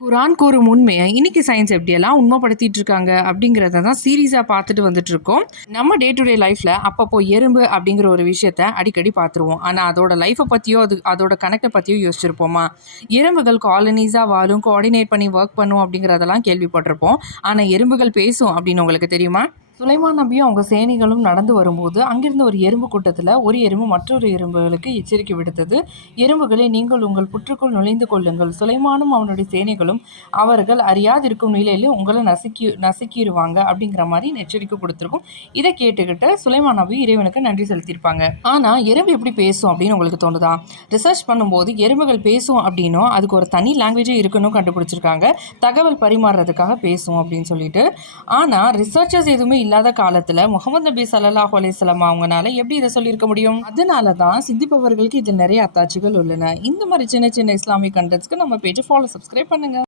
குரான் கூறும் உண்மையை இன்னைக்கு சயின்ஸ் எப்படியெல்லாம் உண்மைப்படுத்திட்டு இருக்காங்க அப்படிங்கிறத தான் சீரியஸாக பார்த்துட்டு வந்துட்டு இருக்கோம். நம்ம டே டு டே லைஃப்ல அப்பப்போ எறும்பு அப்படிங்கிற ஒரு விஷயத்த அடிக்கடி பார்த்துருவோம். ஆனால் அதோட லைஃப்பை பற்றியோ அதோட கனெக்டை பற்றியோ யோசிச்சிருப்போமா? எறும்புகள் காலனிஸாக வாழும், கோஆர்டினேட் பண்ணி ஒர்க் பண்ணும் அப்படிங்கிறதெல்லாம் கேள்விப்பட்டிருப்போம். ஆனால் எறும்புகள் பேசும் அப்படின்னு உங்களுக்கு தெரியுமா? சுலைமான் நபியும் அவங்க சேனைகளும் நடந்து வரும்போது அங்கிருந்த ஒரு எறும்பு கூட்டத்தில் ஒரு எறும்பு மற்றொரு எறும்புகளுக்கு எச்சரிக்கை விடுத்தது. எறும்புகளை நீங்கள் உங்கள் புற்றுக்குள் நுழைந்து கொள்ளுங்கள், சுலைமானும் அவனுடைய சேனைகளும் அவர்கள் அறியாதிருக்கும் நிலையில் உங்களை நசுக்கிடுவாங்க அப்படிங்கிற மாதிரி எச்சரிக்கை கொடுத்துருக்கும். இதை கேட்டுக்கிட்டு சுலைமான் நபி இறைவனுக்கு நன்றி செலுத்தியிருப்பாங்க. ஆனால் எறும்பு எப்படி பேசும் அப்படின்னு உங்களுக்கு தோணுதா? ரிசர்ச் பண்ணும்போது எறும்புகள் பேசும் அப்படின்னும் அதுக்கு ஒரு தனி லாங்குவேஜே இருக்குன்னு கண்டுபிடிச்சிருக்காங்க. தகவல் பரிமாறுறதுக்காக பேசும் அப்படின்னு சொல்லிட்டு. ஆனால் ரிசர்ச்சர்ஸ் எதுவுமே இல்லாத காலத்துல முகமது நபி ஸல்லல்லாஹு அலைஹி வஸல்லம் அவங்கனால எப்படி இதை சொல்லியிருக்க முடியும்? அதனால தான் சிந்திப்பவர்களுக்கு இதில் நிறைய அத்தாட்சிகள் உள்ளன. இந்த மாதிரி சின்ன சின்ன இஸ்லாமிக் கண்டென்ட்ஸ்க்கு நம்ம பேஜை ஃபாலோ சப்ஸ்கிரைப் பண்ணுங்க.